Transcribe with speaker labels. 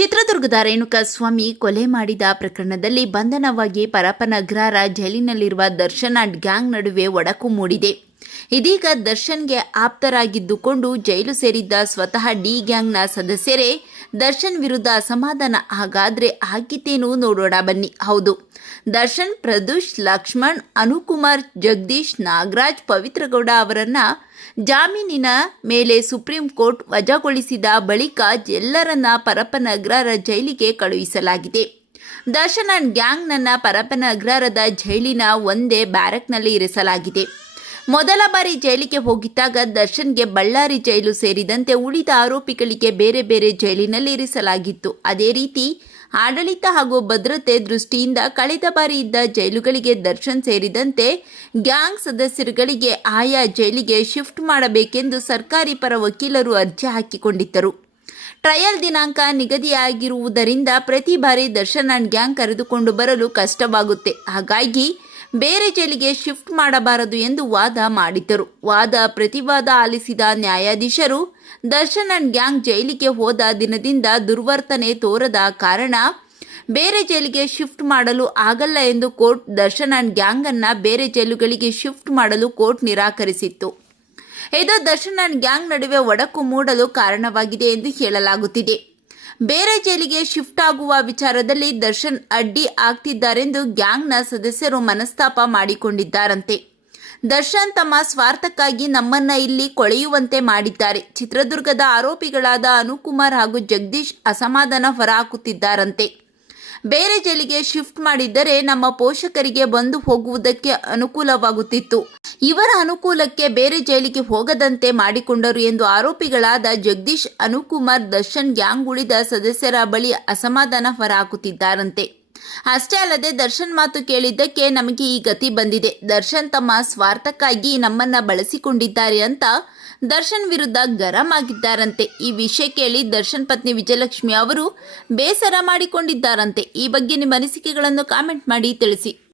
Speaker 1: ಚಿತ್ರದುರ್ಗದ ರೇಣುಕಾಸ್ವಾಮಿ ಕೊಲೆ ಮಾಡಿದ ಪ್ರಕರಣದಲ್ಲಿ ಬಂಧನವಾಗಿ ಪರಪನಗ್ರಹರ ಜೈಲಿನಲ್ಲಿರುವ ದರ್ಶನ ಗ್ಯಾಂಗ್ ನಡುವೆ ಒಡಕು ಮೂಡಿದೆ. ಇದೀಗ ದರ್ಶನ್ಗೆ ಆಪ್ತರಾಗಿದ್ದುಕೊಂಡು ಜೈಲು ಸೇರಿದ್ದ ಸ್ವತಃ ಡಿ ಗ್ಯಾಂಗ್ನ ಸದಸ್ಯರೇ, ದರ್ಶನ್ ವಿರುದ್ಧ ಅಸಮಾಧಾನ ಹಾಗಾದ್ರೆ ಆಗಿದ್ದೇನು ನೋಡೋಣ ಬನ್ನಿ. ಹೌದು, ದರ್ಶನ್ ಪ್ರದೂಷ್, ಲಕ್ಷ್ಮಣ್, ಅನುಕುಮಾರ್, ಜಗದೀಶ್, ನಾಗರಾಜ್, ಪವಿತ್ರಗೌಡ ಅವರನ್ನ ಜಾಮೀನಿನ ಮೇಲೆ ಸುಪ್ರೀಂ ಕೋರ್ಟ್ ವಜಾಗೊಳಿಸಿದ ಬಳಿಕ ಎಲ್ಲರನ್ನ ಪರಪನಗ್ರಹಾರ ಜೈಲಿಗೆ ಕಳುಹಿಸಲಾಗಿದೆ. ದರ್ಶನ್ ಅಂಡ್ ಗ್ಯಾಂಗ್ನನ್ನ ಪರಪನಗ್ರಹಾರದ ಜೈಲಿನ ಒಂದೇ ಬ್ಯಾರಕ್ನಲ್ಲಿ ಇರಿಸಲಾಗಿದೆ. ಮೊದಲ ಬಾರಿ ಜೈಲಿಗೆ ಹೋಗಿದ್ದಾಗ ದರ್ಶನ್ಗೆ ಬಳ್ಳಾರಿ ಜೈಲು ಸೇರಿದಂತೆ ಉಳಿದ ಆರೋಪಿಗಳಿಗೆ ಬೇರೆ ಬೇರೆ ಜೈಲಿನಲ್ಲಿ ಇರಿಸಲಾಗಿತ್ತು. ಅದೇ ರೀತಿ, ಆಡಳಿತ ಹಾಗೂ ಭದ್ರತೆ ದೃಷ್ಟಿಯಿಂದ ಕಳೆದ ಬಾರಿ ಇದ್ದ ಜೈಲುಗಳಿಗೆ ದರ್ಶನ್ ಸೇರಿದಂತೆ ಗ್ಯಾಂಗ್ ಸದಸ್ಯರುಗಳಿಗೆ ಆಯಾ ಜೈಲಿಗೆ ಶಿಫ್ಟ್ ಮಾಡಬೇಕೆಂದು ಸರ್ಕಾರಿ ಪರ ವಕೀಲರು ಅರ್ಜಿ ಹಾಕಿಕೊಂಡಿದ್ದರು. ಟ್ರಯಲ್ ದಿನಾಂಕ ನಿಗದಿಯಾಗಿರುವುದರಿಂದ ಪ್ರತಿ ಬಾರಿ ದರ್ಶನ್ ಅಂಡ್ ಗ್ಯಾಂಗ್ ಕರೆದುಕೊಂಡು ಬರಲು ಕಷ್ಟವಾಗುತ್ತೆ. ಹಾಗಾಗಿ ಬೇರೆ ಜೈಲಿಗೆ ಶಿಫ್ಟ್ ಮಾಡಬಾರದು ಎಂದು ವಾದ ಮಾಡಿದ್ದರು. ವಾದ ಪ್ರತಿವಾದ ಆಲಿಸಿದ ನ್ಯಾಯಾಧೀಶರು, ದರ್ಶನ್ ಅಂಡ್ ಗ್ಯಾಂಗ್ ಜೈಲಿಗೆ ಹೋದ ದಿನದಿಂದ ದುರ್ವರ್ತನೆ ತೋರದ ಕಾರಣ ಬೇರೆ ಜೈಲಿಗೆ ಶಿಫ್ಟ್ ಮಾಡಲು ಆಗಲ್ಲ ಎಂದು ಕೋರ್ಟ್ ದರ್ಶನ್ ಅಂಡ್ ಗ್ಯಾಂಗ್ ಅನ್ನ ಬೇರೆ ಜೈಲುಗಳಿಗೆ ಶಿಫ್ಟ್ ಮಾಡಲು ಕೋರ್ಟ್ ನಿರಾಕರಿಸಿತ್ತು. ಇದು ದರ್ಶನ್ ಅಂಡ್ ಗ್ಯಾಂಗ್ ನಡುವೆ ಒಡಕು ಮೂಡಲು ಕಾರಣವಾಗಿದೆ ಎಂದು ಹೇಳಲಾಗುತ್ತಿದೆ. ಬೇರೆ ಜೈಲಿಗೆ ಶಿಫ್ಟ್ ಆಗುವ ವಿಚಾರದಲ್ಲಿ ದರ್ಶನ್ ಅಡ್ಡಿ ಆಗ್ತಿದ್ದಾರೆಂದು ಗ್ಯಾಂಗ್ನ ಸದಸ್ಯರು ಮನಸ್ತಾಪ ಮಾಡಿಕೊಂಡಿದ್ದಾರಂತೆ. ದರ್ಶನ್ ತಮ್ಮ ಸ್ವಾರ್ಥಕ್ಕಾಗಿ ನಮ್ಮನ್ನ ಇಲ್ಲಿ ಕೊಳೆಯುವಂತೆ ಮಾಡಿದ್ದಾರೆ. ಚಿತ್ರದುರ್ಗದ ಆರೋಪಿಗಳಾದ ಅನುಕುಮಾರ್ ಹಾಗೂ ಜಗದೀಶ್ ಅಸಮಾಧಾನ ಹೊರಹಾಕುತ್ತಿದ್ದಾರಂತೆ. ಬೇರೆ ಜೈಲಿಗೆ ಶಿಫ್ಟ್ ಮಾಡಿದ್ದರೆ ನಮ್ಮ ಪೋಷಕರಿಗೆ ಬಂದು ಹೋಗುವುದಕ್ಕೆ ಅನುಕೂಲವಾಗುತ್ತಿತ್ತು. ಇವರ ಅನುಕೂಲಕ್ಕೆ ಬೇರೆ ಜೈಲಿಗೆ ಹೋಗದಂತೆ ಮಾಡಿಕೊಂಡರು ಎಂದು ಆರೋಪಿಗಳಾದ ಜಗದೀಶ್, ಅನುಕುಮಾರ್, ದರ್ಶನ್, ಗ್ಯಾಂಗ್ ಉಳಿದ ಸದಸ್ಯರ ಬಳಿ ಅಸಮಾಧಾನ ಹೊರಹಾಕುತ್ತಿದ್ದಾರಂತೆ. ಅಷ್ಟೇ ಅಲ್ಲದೆ ದರ್ಶನ್ ಮಾತು ಕೇಳಿದ್ದಕ್ಕೆ ನಮಗೆ ಈ ಗತಿ ಬಂದಿದೆ. ದರ್ಶನ್ ತಮ್ಮ ಸ್ವಾರ್ಥಕ್ಕಾಗಿ ನಮ್ಮನ್ನ ಬಳಸಿಕೊಂಡಿದ್ದಾರೆ ಅಂತ ದರ್ಶನ್ ವಿರುದ್ಧ ಗರಂ ಆಗಿದ್ದಾರಂತೆ. ಈ ವಿಷಯ ಕೇಳಿ ದರ್ಶನ್ ಪತ್ನಿ ವಿಜಯಲಕ್ಷ್ಮಿ ಅವರು ಬೇಸರ ಮಾಡಿಕೊಂಡಿದ್ದಾರಂತೆ. ಈ ಬಗ್ಗೆ ನಿಮ್ಮ ಅನಿಸಿಕೆಗಳನ್ನು ಕಾಮೆಂಟ್ ಮಾಡಿ ತಿಳಿಸಿ.